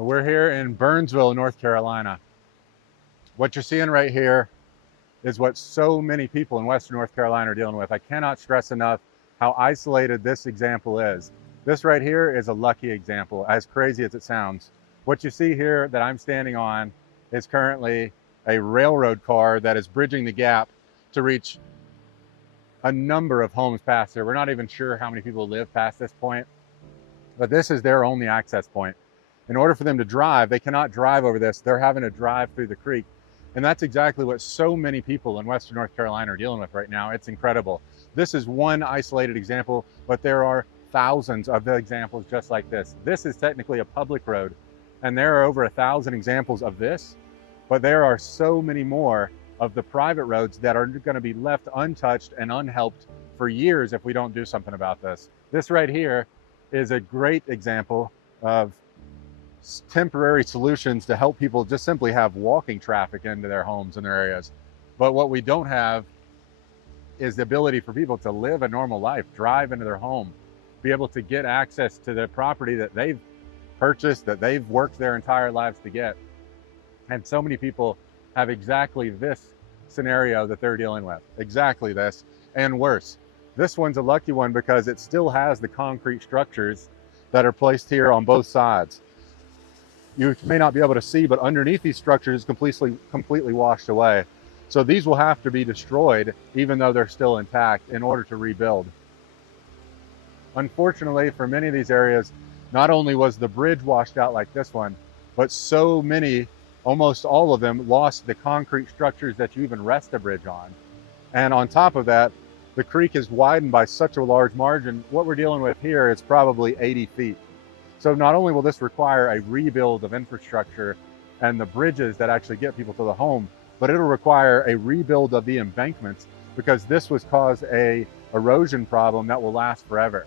We're here in Burnsville, North Carolina. What you're seeing right here is what so many people in Western North Carolina are dealing with. I cannot stress enough how isolated this example is. This right here is a lucky example, as crazy as it sounds. What you see here that I'm standing on is currently a railroad car that is bridging the gap to reach a number of homes past here. We're not even sure how many people live past this point, but this is their only access point. In order for them to drive, they cannot drive over this. They're having to drive through the creek. And that's exactly what so many people in Western North Carolina are dealing with right now. It's incredible. This is one isolated example, but there are thousands of the examples just like this. This is technically a public road, and there are over 1,000 examples of this, but there are so many more of the private roads that are going to be left untouched and unhelped for years if we don't do something about this. This right here is a great example of temporary solutions to help people just simply have walking traffic into their homes and their areas. But what we don't have is the ability for people to live a normal life, drive into their home, be able to get access to the property that they've purchased, that they've worked their entire lives to get. And so many people have exactly this scenario that they're dealing with, exactly this, and worse. This one's a lucky one because it still has the concrete structures that are placed here on both sides. You may not be able to see, but underneath these structures is completely washed away. So these will have to be destroyed, even though they're still intact, in order to rebuild. Unfortunately, for many of these areas, not only was the bridge washed out like this one, but so many, almost all of them, lost the concrete structures that you even rest a bridge on. And on top of that, the creek is widened by such a large margin. What we're dealing with here is probably 80 feet. So not only will this require a rebuild of infrastructure and the bridges that actually get people to the home, but it'll require a rebuild of the embankments because this was caused a erosion problem that will last forever.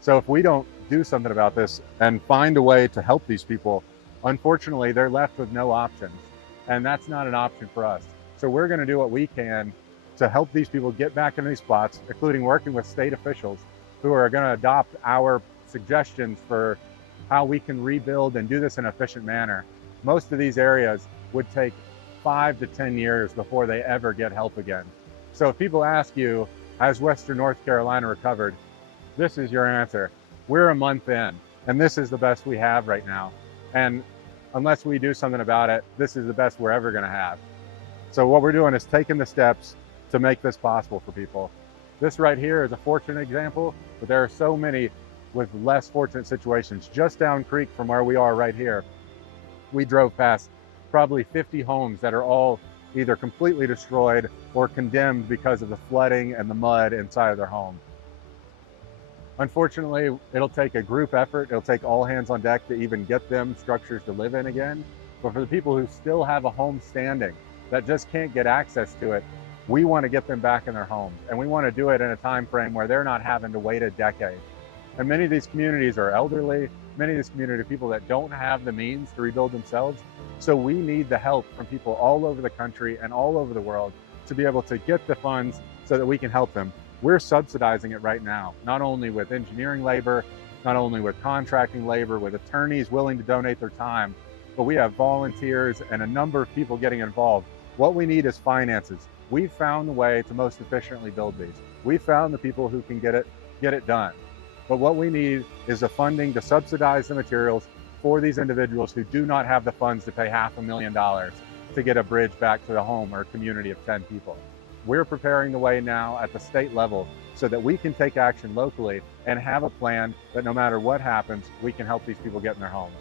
So if we don't do something about this and find a way to help these people, unfortunately, they're left with no options. And that's not an option for us. So we're going to do what we can to help these people get back into these spots, including working with state officials who are going to adopt our suggestions for how we can rebuild and do this in an efficient manner. Most of these areas would take 5 to 10 years before they ever get help again. So if people ask you, has Western North Carolina recovered? This is your answer. We're a month in, and this is the best we have right now. And unless we do something about it, this is the best we're ever gonna have. So what we're doing is taking the steps to make this possible for people. This right here is a fortunate example, but there are so many with less fortunate situations. Just down creek from where we are right here, we drove past probably 50 homes that are all either completely destroyed or condemned because of the flooding and the mud inside of their home. Unfortunately, it'll take a group effort. It'll take all hands on deck to even get them structures to live in again. But for the people who still have a home standing that just can't get access to it, we want to get them back in their homes. And we want to do it in a time frame where they're not having to wait a decade. And many of these communities are elderly. Many of these communities are people that don't have the means to rebuild themselves. So we need the help from people all over the country and all over the world to be able to get the funds so that we can help them. We're subsidizing it right now, not only with engineering labor, not only with contracting labor, with attorneys willing to donate their time, but we have volunteers and a number of people getting involved. What we need is finances. We've found the way to most efficiently build these. We've found the people who can get it done. But what we need is the funding to subsidize the materials for these individuals who do not have the funds to pay $500,000 to get a bridge back to the home or community of 10 people. We're preparing the way now at the state level so that we can take action locally and have a plan that no matter what happens, we can help these people get in their homes.